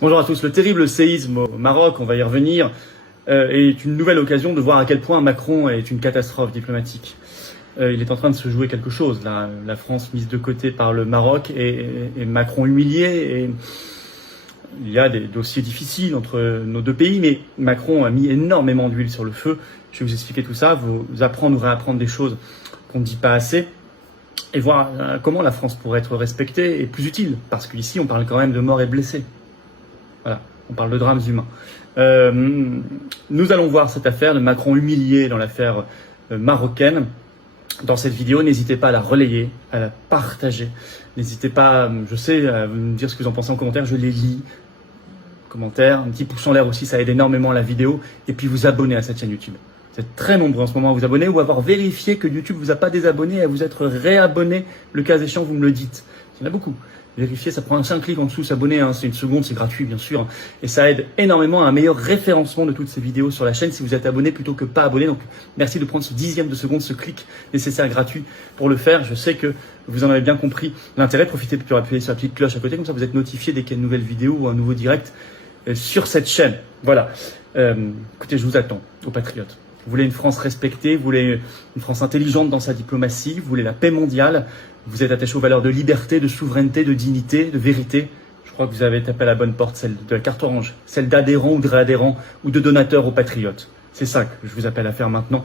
Bonjour à tous. Le terrible séisme au Maroc, on va y revenir, est une nouvelle occasion de voir à quel point Macron est une catastrophe diplomatique. Il est en train de se jouer quelque chose. La France mise de côté par le Maroc et Macron humilié. Et il y a des dossiers difficiles entre nos deux pays, mais Macron a mis énormément d'huile sur le feu. Je vais vous expliquer tout ça, vous apprendre ou réapprendre des choses qu'on ne dit pas assez, et voir comment la France pourrait être respectée et plus utile, parce qu'ici on parle quand même de morts et blessés. Voilà, on parle de drames humains. Nous allons voir cette affaire de Macron humilié dans l'affaire marocaine. Dans cette vidéo, n'hésitez pas à la relayer, à la partager. N'hésitez pas, je sais, à me dire ce que vous en pensez en commentaire, je les lis. Commentaires, un petit pouce en l'air aussi, ça aide énormément à la vidéo. Et puis vous abonner à cette chaîne YouTube. Vous êtes très nombreux en ce moment à vous abonner ou à avoir vérifié que YouTube vous a pas désabonné et à vous être réabonné. Le cas échéant, vous me le dites. Il y en a beaucoup. Vérifier, ça prend un 5 clics en dessous, s'abonner, hein, c'est une seconde, c'est gratuit bien sûr. Et ça aide énormément à un meilleur référencement de toutes ces vidéos sur la chaîne si vous êtes abonné plutôt que pas abonné. Donc merci de prendre ce dixième de seconde, ce clic nécessaire gratuit pour le faire. Je sais que vous en avez bien compris l'intérêt. Profitez de appuyer sur la petite cloche à côté, comme ça vous êtes notifié dès qu'il y a une nouvelle vidéo ou un nouveau direct sur cette chaîne. Voilà. Écoutez, je vous attends, aux patriotes. Vous voulez une France respectée, vous voulez une France intelligente dans sa diplomatie, vous voulez la paix mondiale, vous êtes attaché aux valeurs de liberté, de souveraineté, de dignité, de vérité. Je crois que vous avez tapé à la bonne porte, celle de la carte orange, celle d'adhérents ou de réadhérents ou de donateurs aux patriotes. C'est ça que je vous appelle à faire maintenant.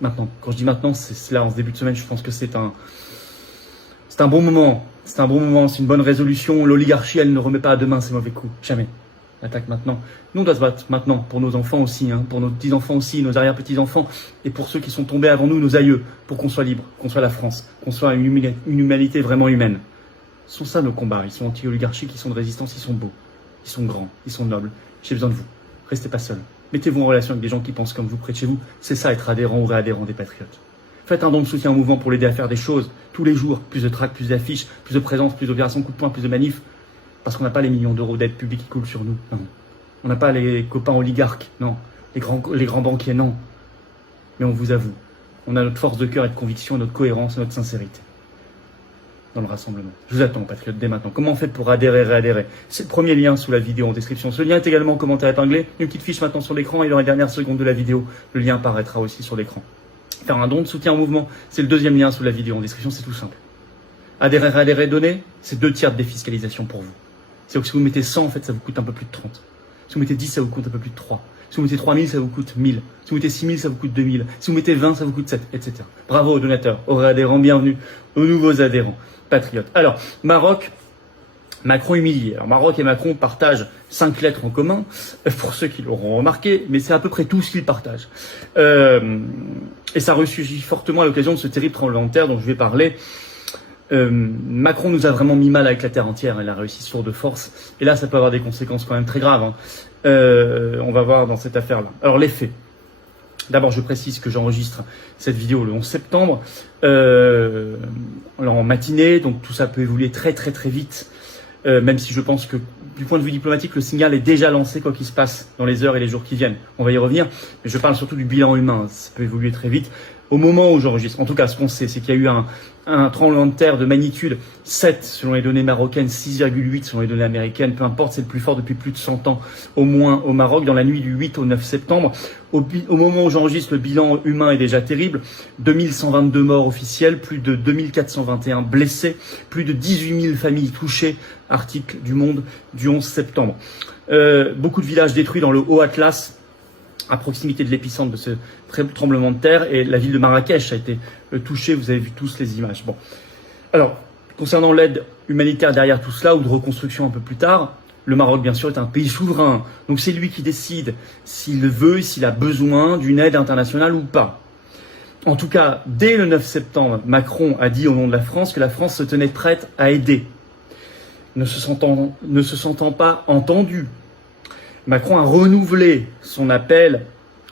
Maintenant, quand je dis maintenant, c'est là en ce début de semaine, je pense que c'est un bon moment. C'est un bon moment, c'est une bonne résolution. L'oligarchie, elle ne remet pas à demain ces mauvais coups. Jamais. L'attaque maintenant. Nous, on doit se battre maintenant pour nos enfants aussi, hein, pour nos petits-enfants aussi, nos arrière-petits-enfants, et pour ceux qui sont tombés avant nous, nos aïeux, pour qu'on soit libre, qu'on soit la France, qu'on soit une humanité vraiment humaine. Ce sont ça nos combats. Ils sont anti-oligarchiques, ils sont de résistance, ils sont beaux, ils sont grands, ils sont nobles. J'ai besoin de vous. Restez pas seuls. Mettez-vous en relation avec des gens qui pensent comme vous près de chez vous. C'est ça, être adhérent ou réadhérent des patriotes. Faites un don de soutien au mouvement pour l'aider à faire des choses tous les jours. Plus de tracts, plus d'affiches, plus de présence, plus d'opérations, coup de poing, plus de manifs. Parce qu'on n'a pas les millions d'euros d'aide publique qui coulent sur nous. Non. On n'a pas les copains oligarques. Non. Les grands banquiers. Non. Mais on vous avoue. On a notre force de cœur et de conviction, notre cohérence, notre sincérité. Dans le rassemblement. Je vous attends, patriotes, dès maintenant. Comment on fait pour adhérer, réadhérer? C'est le premier lien sous la vidéo en description. Ce lien est également en commentaire épinglé. Une petite fiche maintenant sur l'écran et dans les dernières secondes de la vidéo, le lien apparaîtra aussi sur l'écran. Faire un don de soutien au mouvement, c'est le deuxième lien sous la vidéo en description, c'est tout simple. Adhérer, réadhérer, donner, c'est 2 tiers de défiscalisation pour vous. C'est que si vous mettez 100, en fait, ça vous coûte un peu plus de 30. Si vous mettez 10, ça vous coûte un peu plus de 3. Si vous mettez 3000, ça vous coûte 1000. Si vous mettez 6000, ça vous coûte 2000. Si vous mettez 20, ça vous coûte 7, etc. Bravo aux donateurs, aux réadhérents, bienvenue aux nouveaux adhérents, patriotes. Alors, Maroc, Macron humilié. Alors, Maroc et Macron partagent 5 lettres en commun, pour ceux qui l'auront remarqué, mais c'est à peu près tout ce qu'ils partagent. Et ça ressurgit fortement à l'occasion de ce terrible tremblement de terre dont je vais parler. Macron nous a vraiment mis mal avec la terre entière, il a réussi ce tour de force, et là ça peut avoir des conséquences quand même très graves, hein. On va voir dans cette affaire-là. Alors les faits. D'abord je précise que j'enregistre cette vidéo le 11 septembre, en matinée, donc tout ça peut évoluer très très très vite, même si je pense que du point de vue diplomatique, le signal est déjà lancé quoi qu'il se passe dans les heures et les jours qui viennent. On va y revenir, mais je parle surtout du bilan humain, ça peut évoluer très vite. Au moment où j'enregistre, en tout cas ce qu'on sait, c'est qu'il y a eu un tremblement de terre de magnitude 7 selon les données marocaines, 6,8 selon les données américaines, peu importe, c'est le plus fort depuis plus de 100 ans au moins au Maroc, dans la nuit du 8 au 9 septembre. Au moment où j'enregistre, le bilan humain est déjà terrible, 2122 morts officiels, plus de 2421 blessés, plus de 18 000 familles touchées, article du Monde du 11 septembre. Beaucoup de villages détruits dans le Haut-Atlas, à proximité de l'épicentre de ce tremblement de terre, et la ville de Marrakech a été touchée, vous avez vu tous les images. Bon. Alors, concernant l'aide humanitaire derrière tout cela, ou de reconstruction un peu plus tard, le Maroc, bien sûr, est un pays souverain, donc c'est lui qui décide s'il le veut, s'il a besoin d'une aide internationale ou pas. En tout cas, dès le 9 septembre, Macron a dit au nom de la France que la France se tenait prête à aider. Ne se sentant pas entendu, Macron a renouvelé son appel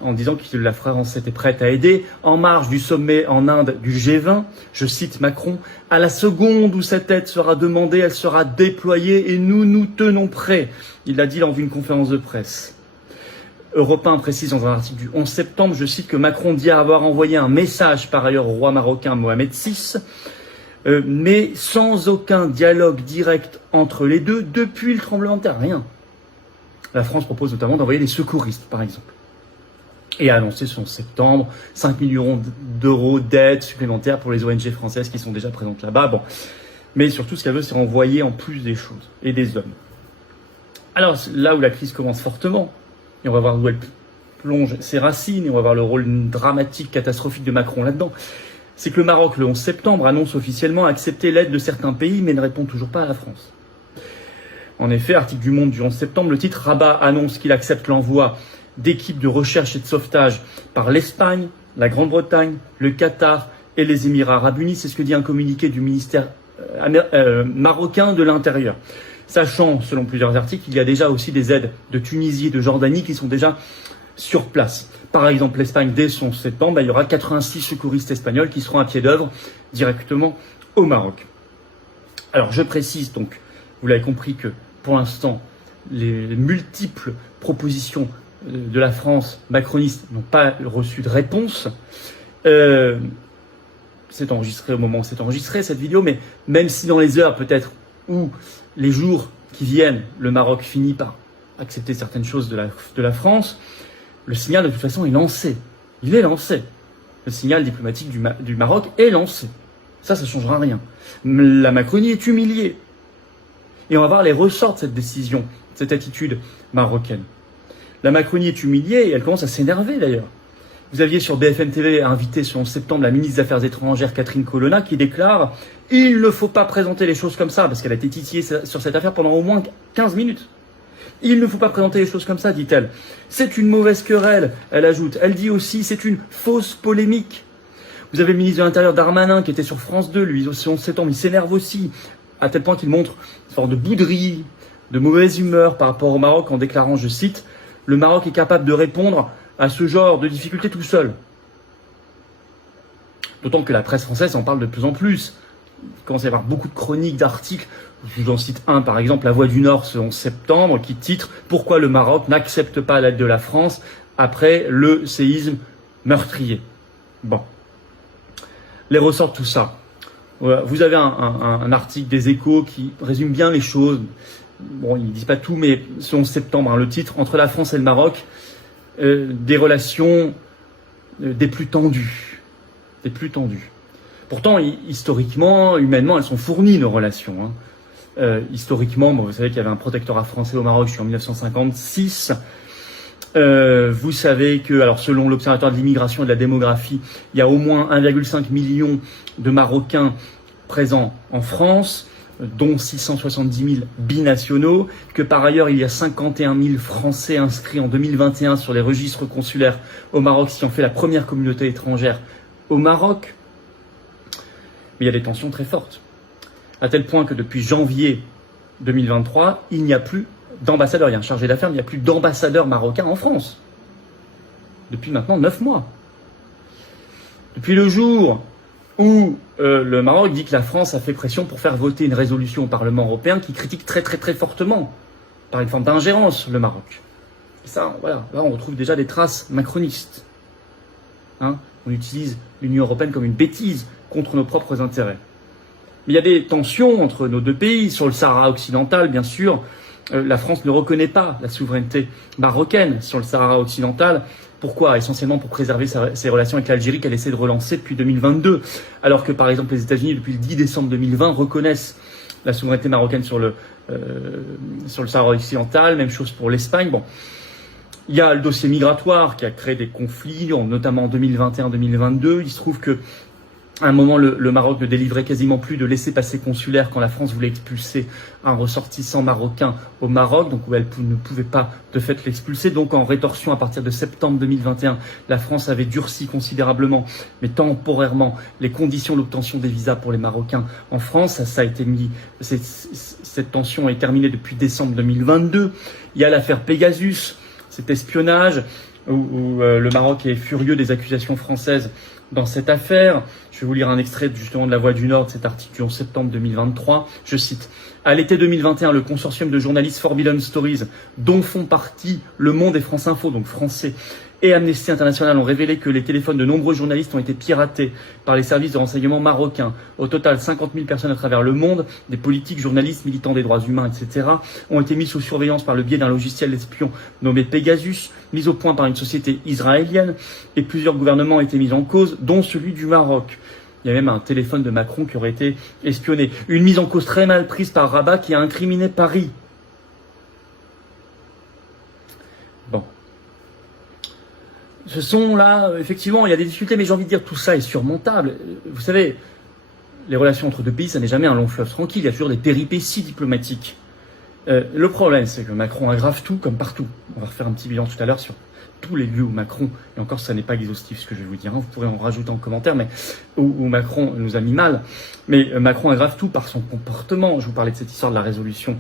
en disant que la France était prête à aider en marge du sommet en Inde du G20. Je cite Macron, « À la seconde où cette aide sera demandée, elle sera déployée et nous nous tenons prêts ». Il l'a dit lors d'une conférence de presse. Europe 1 précise dans un article du 11 septembre, je cite, que Macron dit avoir envoyé un message par ailleurs au roi marocain Mohamed VI mais sans aucun dialogue direct entre les deux depuis le tremblement de terre, rien. La France propose notamment d'envoyer des secouristes, par exemple, et a annoncé en septembre 5 millions d'euros d'aide supplémentaires pour les ONG françaises qui sont déjà présentes là-bas. Bon. Mais surtout, ce qu'elle veut, c'est envoyer en plus des choses et des hommes. Alors, là où la crise commence fortement, et on va voir où elle plonge ses racines, et on va voir le rôle dramatique, catastrophique de Macron là-dedans, c'est que le Maroc, le 11 septembre, annonce officiellement accepter l'aide de certains pays, mais ne répond toujours pas à la France. En effet, article du Monde du 11 septembre, le titre « Rabat annonce qu'il accepte l'envoi d'équipes de recherche et de sauvetage par l'Espagne, la Grande-Bretagne, le Qatar et les Émirats arabes unis ». C'est ce que dit un communiqué du ministère marocain de l'Intérieur. Sachant, selon plusieurs articles, qu'il y a déjà aussi des aides de Tunisie et de Jordanie qui sont déjà sur place. Par exemple, l'Espagne, dès son septembre, il y aura 86 secouristes espagnols qui seront à pied d'œuvre directement au Maroc. Alors, je précise donc, vous l'avez compris, que pour l'instant, les multiples propositions de la France macroniste n'ont pas reçu de réponse. C'est enregistré au moment où c'est enregistré cette vidéo, mais même si dans les heures peut-être ou les jours qui viennent, le Maroc finit par accepter certaines choses de la France, le signal de toute façon est lancé. Il est lancé. Le signal diplomatique du Maroc est lancé. Ça ne changera rien. La Macronie est humiliée. Et on va voir les ressorts de cette décision, de cette attitude marocaine. La Macronie est humiliée et elle commence à s'énerver d'ailleurs. Vous aviez sur BFM TV invité en septembre la ministre des Affaires étrangères Catherine Colonna qui déclare « Il ne faut pas présenter les choses comme ça » parce qu'elle a été titillée sur cette affaire pendant au moins 15 minutes. « Il ne faut pas présenter les choses comme ça » dit-elle. « C'est une mauvaise querelle » elle ajoute. Elle dit aussi « C'est une fausse polémique ». Vous avez le ministre de l'Intérieur Darmanin qui était sur France 2, lui aussi 11 septembre, il s'énerve aussi, à tel point qu'il montre une sorte de bouderie, de mauvaise humeur par rapport au Maroc en déclarant, je cite, « Le Maroc est capable de répondre à ce genre de difficultés tout seul. » D'autant que la presse française en parle de plus en plus. Il commence à y avoir beaucoup de chroniques, d'articles. Je vous en cite un, par exemple, La Voix du Nord, ce 11 septembre, qui titre « Pourquoi le Maroc n'accepte pas l'aide de la France après le séisme meurtrier ?» Bon. Les ressorts de tout ça. Vous avez un article des Échos qui résume bien les choses. Bon, ils ne disent pas tout, mais ce 11 septembre, le titre « Entre la France et le Maroc », des relations des plus tendues. Des plus tendues. Pourtant, historiquement, humainement, elles sont fournies, nos relations. Historiquement, vous savez qu'il y avait un protectorat français au Maroc jusqu'en 1956. Vous savez que, alors selon l'Observatoire de l'immigration et de la démographie, il y a au moins 1,5 million de Marocains présents en France, dont 670 000 binationaux, que par ailleurs il y a 51 000 Français inscrits en 2021 sur les registres consulaires au Maroc, ce qui en fait la première communauté étrangère au Maroc. Mais il y a des tensions très fortes, à tel point que depuis janvier 2023, il n'y a plus d'ambassadeur, il y a un chargé d'affaires, mais il n'y a plus d'ambassadeur marocain en France. Depuis maintenant 9 mois. Depuis le jour où le Maroc dit que la France a fait pression pour faire voter une résolution au Parlement européen qui critique très très très fortement, par une forme d'ingérence, le Maroc. Et ça, voilà, là on retrouve déjà des traces macronistes. On utilise l'Union européenne comme une bêtise contre nos propres intérêts. Mais il y a des tensions entre nos deux pays, sur le Sahara occidental, bien sûr. La France ne reconnaît pas la souveraineté marocaine sur le Sahara occidental. Pourquoi ? Essentiellement pour préserver ses relations avec l'Algérie qu'elle essaie de relancer depuis 2022. Alors que, par exemple, les États-Unis, depuis le 10 décembre 2020, reconnaissent la souveraineté marocaine sur le Sahara occidental. Même chose pour l'Espagne. Bon. Il y a le dossier migratoire qui a créé des conflits, notamment en 2021-2022. Il se trouve que à un moment, le Maroc ne délivrait quasiment plus de laissez-passer consulaires quand la France voulait expulser un ressortissant marocain au Maroc, donc où elle ne pouvait pas de fait l'expulser. Donc en rétorsion, à partir de septembre 2021, la France avait durci considérablement, mais temporairement, les conditions d'obtention des visas pour les Marocains en France. Ça a été mis, cette tension est terminée depuis décembre 2022. Il y a l'affaire Pegasus, cet espionnage, où le Maroc est furieux des accusations françaises dans cette affaire. Je vais vous lire un extrait justement de La Voix du Nord de cet article du 11 septembre 2023. Je cite. « À l'été 2021, le consortium de journalistes Forbidden Stories, dont font partie Le Monde et France Info, donc français, et Amnesty International ont révélé que les téléphones de nombreux journalistes ont été piratés par les services de renseignement marocains. Au total, 50 000 personnes à travers le monde, des politiques, journalistes, militants des droits humains, etc., ont été mis sous surveillance par le biais d'un logiciel espion nommé Pegasus, mis au point par une société israélienne, et plusieurs gouvernements ont été mis en cause, dont celui du Maroc. Il y a même un téléphone de Macron qui aurait été espionné. Une mise en cause très mal prise par Rabat qui a incriminé Paris. Bon. Ce sont là, effectivement, il y a des difficultés, mais j'ai envie de dire tout ça est surmontable. Vous savez, les relations entre deux pays, ça n'est jamais un long fleuve tranquille, il y a toujours des péripéties diplomatiques. Le problème, c'est que Macron aggrave tout comme partout. On va refaire un petit bilan tout à l'heure sur tous les lieux où Macron, et encore ça n'est pas exhaustif ce que je vais vous dire, vous pourrez en rajouter en commentaire, mais où Macron nous a mis mal. Mais Macron aggrave tout par son comportement. Je vous parlais de cette histoire de la résolution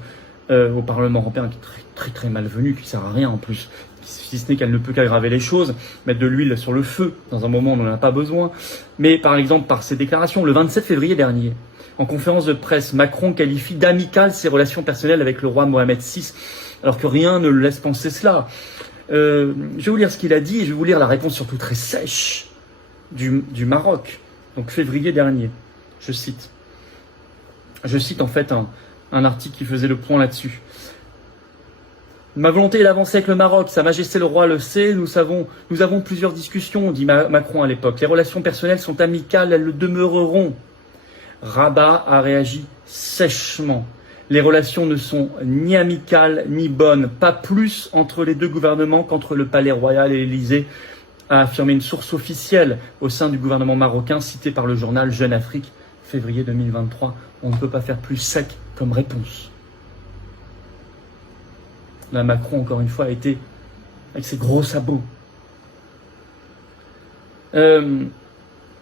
au Parlement européen qui est très très malvenue, qui ne sert à rien en plus. Si ce n'est qu'elle ne peut qu'aggraver les choses, mettre de l'huile sur le feu, dans un moment où on n'en a pas besoin. Mais par exemple, par ses déclarations, le 27 février dernier, en conférence de presse, Macron qualifie d'amicales ses relations personnelles avec le roi Mohamed VI, alors que rien ne le laisse penser cela. Je vais vous lire ce qu'il a dit, et je vais vous lire la réponse surtout très sèche du Maroc, donc février dernier. Je cite en fait un article qui faisait le point là-dessus. Ma volonté est d'avancer avec le Maroc, Sa Majesté le Roi le sait, nous avons plusieurs discussions, dit Macron à l'époque. Les relations personnelles sont amicales, elles le demeureront. Rabat a réagi sèchement. Les relations ne sont ni amicales ni bonnes, pas plus entre les deux gouvernements qu'entre le Palais Royal et l'Élysée, a affirmé une source officielle au sein du gouvernement marocain citée par le journal Jeune Afrique, février 2023. On ne peut pas faire plus sec comme réponse. Là, Macron, encore une fois, a été avec ses gros sabots.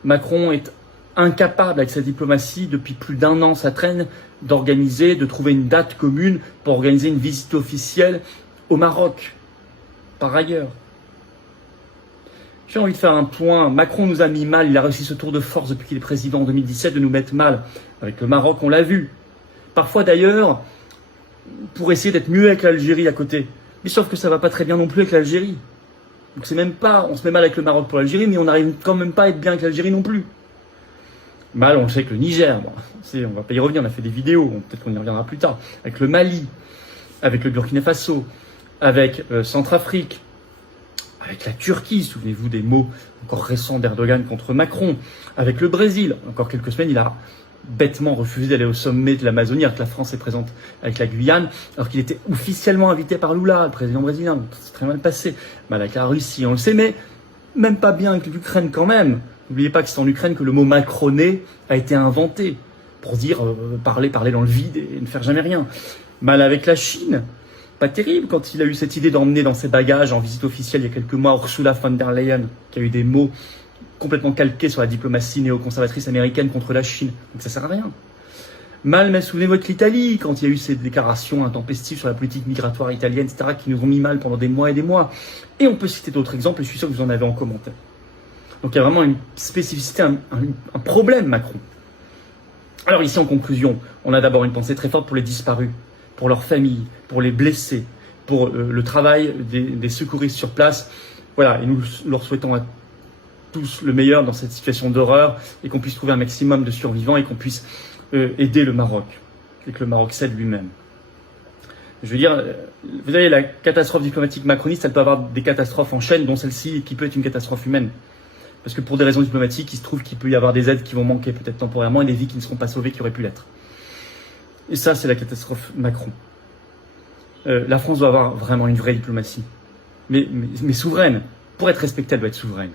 Macron est incapable, avec sa diplomatie, depuis plus d'1 an, ça traîne, de trouver une date commune pour organiser une visite officielle au Maroc. Par ailleurs, j'ai envie de faire un point. Macron nous a mis mal, il a réussi ce tour de force depuis qu'il est président en 2017 de nous mettre mal. Avec le Maroc, on l'a vu. Parfois d'ailleurs, pour essayer d'être mieux avec l'Algérie à côté. Mais sauf que ça va pas très bien non plus avec l'Algérie. Donc c'est même pas, on se met mal avec le Maroc pour l'Algérie, mais on n'arrive quand même pas à être bien avec l'Algérie non plus. Mal, on le sait avec le Niger, bon, on va pas y revenir, on a fait des vidéos, peut-être qu'on y reviendra plus tard. Avec le Mali, avec le Burkina Faso, avec Centrafrique, avec la Turquie, souvenez-vous des mots encore récents d'Erdogan contre Macron, avec le Brésil, encore quelques semaines, il a bêtement refusé d'aller au sommet de l'Amazonie, alors que la France est présente avec la Guyane, alors qu'il était officiellement invité par Lula, le président brésilien, donc c'est très mal passé. Mal avec la Russie, on le sait, mais même pas bien avec l'Ukraine quand même. N'oubliez pas que c'est en Ukraine que le mot macroné a été inventé, pour dire parler dans le vide et ne faire jamais rien. Mal avec la Chine, pas terrible quand il a eu cette idée d'emmener dans ses bagages en visite officielle il y a quelques mois Ursula von der Leyen, qui a eu des mots complètement calqués sur la diplomatie néoconservatrice américaine contre la Chine. Donc ça sert à rien. Mal, mais souvenez-vous de l'Italie, quand il y a eu ces déclarations intempestives sur la politique migratoire italienne, etc., qui nous ont mis mal pendant des mois et des mois. Et on peut citer d'autres exemples, et je suis sûr que vous en avez en commentaire. Donc il y a vraiment une spécificité, un problème Macron. Alors ici, en conclusion, on a d'abord une pensée très forte pour les disparus, pour leurs familles, pour les blessés, pour le travail des secouristes sur place. Voilà, et nous leur souhaitons à tous le meilleur dans cette situation d'horreur, et qu'on puisse trouver un maximum de survivants, et qu'on puisse aider le Maroc, et que le Maroc s'aide lui-même. Je veux dire, vous savez, la catastrophe diplomatique macroniste, elle peut avoir des catastrophes en chaîne, dont celle-ci, qui peut être une catastrophe humaine. Parce que pour des raisons diplomatiques, il se trouve qu'il peut y avoir des aides qui vont manquer peut-être temporairement, et des vies qui ne seront pas sauvées, qui auraient pu l'être. Et ça, c'est la catastrophe Macron. La France doit avoir vraiment une vraie diplomatie, mais souveraine. Pour être respectée, elle doit être souveraine.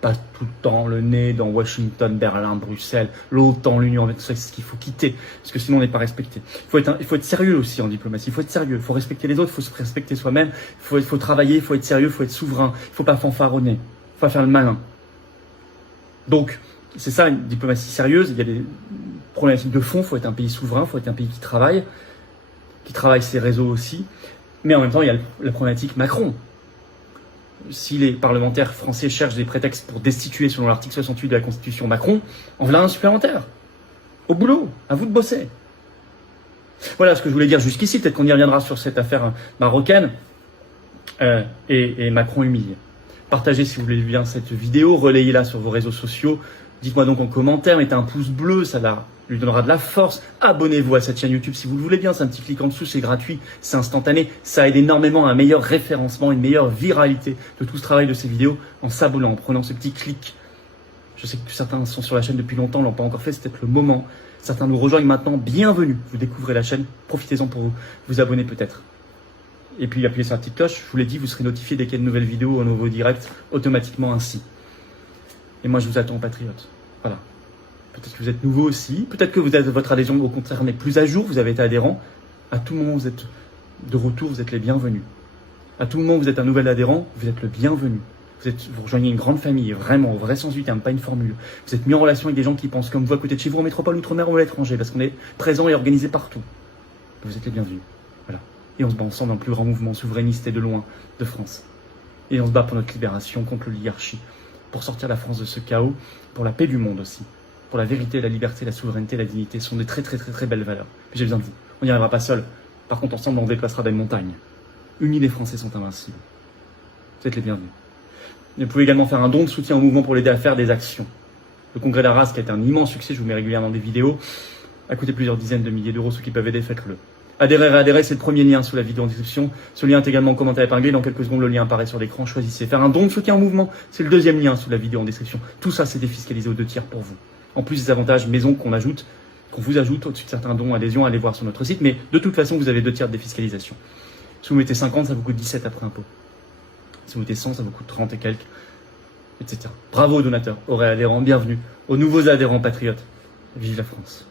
Pas tout le temps le nez dans Washington, Berlin, Bruxelles, l'OTAN, l'Union, tout ça, c'est ce qu'il faut quitter, parce que sinon on n'est pas respecté. Il faut être sérieux aussi en diplomatie, il faut être sérieux, il faut respecter les autres, il faut se respecter soi-même, il faut travailler, il faut être sérieux, il faut être souverain, il ne faut pas fanfaronner, il ne faut pas faire le malin. Donc, c'est ça une diplomatie sérieuse, il y a des problématiques de fond, il faut être un pays souverain, il faut être un pays qui travaille ses réseaux aussi, mais en même temps il y a la problématique Macron. Si les parlementaires français cherchent des prétextes pour destituer, selon l'article 68 de la Constitution, Macron, en voilà un supplémentaire. Au boulot, à vous de bosser. Voilà ce que je voulais dire jusqu'ici, peut-être qu'on y reviendra sur cette affaire marocaine, et Macron humilié. Partagez si vous voulez bien cette vidéo, relayez-la sur vos réseaux sociaux. Dites-moi donc en commentaire, mettez un pouce bleu, ça lui donnera de la force. Abonnez-vous à cette chaîne YouTube si vous le voulez bien, c'est un petit clic en dessous, c'est gratuit, c'est instantané. Ça aide énormément à un meilleur référencement, une meilleure viralité de tout ce travail de ces vidéos en s'abonnant, en prenant ce petit clic. Je sais que certains sont sur la chaîne depuis longtemps, l'ont pas encore fait, c'est peut-être le moment. Certains nous rejoignent maintenant, bienvenue. Vous découvrez la chaîne, profitez-en pour vous abonner peut-être. Et puis appuyez sur la petite cloche, je vous l'ai dit, vous serez notifié dès qu'il y a une nouvelle vidéo, un nouveau direct, automatiquement ainsi. Et moi je vous attends, patriotes. Voilà. Peut-être que vous êtes nouveau aussi, peut-être que votre adhésion au contraire n'est plus à jour, vous avez été adhérent. À tout moment vous êtes de retour, vous êtes les bienvenus. À tout moment vous êtes un nouvel adhérent, vous êtes le bienvenu. Vous rejoignez une grande famille, vraiment, au vrai sens du terme, pas une formule. Vous êtes mis en relation avec des gens qui pensent comme vous à côté de chez vous, en métropole, outre-mer ou à l'étranger, parce qu'on est présent et organisé partout. Vous êtes les bienvenus. Voilà. Et on se bat ensemble dans le plus grand mouvement souverainiste et de loin de France. Et on se bat pour notre libération contre l'oligarchie, pour sortir la France de ce chaos, pour la paix du monde aussi, pour la vérité, la liberté, la souveraineté, la dignité. Ce sont des très très très très belles valeurs. Puis j'ai besoin de vous. On n'y arrivera pas seul. Par contre, ensemble, on déplacera des montagnes. Unis, les Français sont invincibles. Vous êtes les bienvenus. Vous pouvez également faire un don de soutien au mouvement pour l'aider à faire des actions. Le congrès d'Arras, qui a été un immense succès, je vous mets régulièrement des vidéos, a coûté plusieurs dizaines de milliers d'euros. Ceux qui peuvent aider, faites-le. Adhérer, c'est le premier lien sous la vidéo en description. Ce lien est également en commentaire épinglé. Dans quelques secondes, le lien apparaît sur l'écran. Choisissez. Faire un don de soutien au mouvement, c'est le deuxième lien sous la vidéo en description. Tout ça, c'est défiscalisé aux 2 tiers pour vous. En plus des avantages maison qu'on vous ajoute au-dessus de certains dons, adhésions, allez voir sur notre site. Mais de toute façon, vous avez 2 tiers de défiscalisation. Si vous mettez 50, ça vous coûte 17 après impôt. Si vous mettez 100, ça vous coûte 30 et quelques, etc. Bravo aux donateurs, aux réadhérents, bienvenue aux nouveaux adhérents patriotes. Vive la France.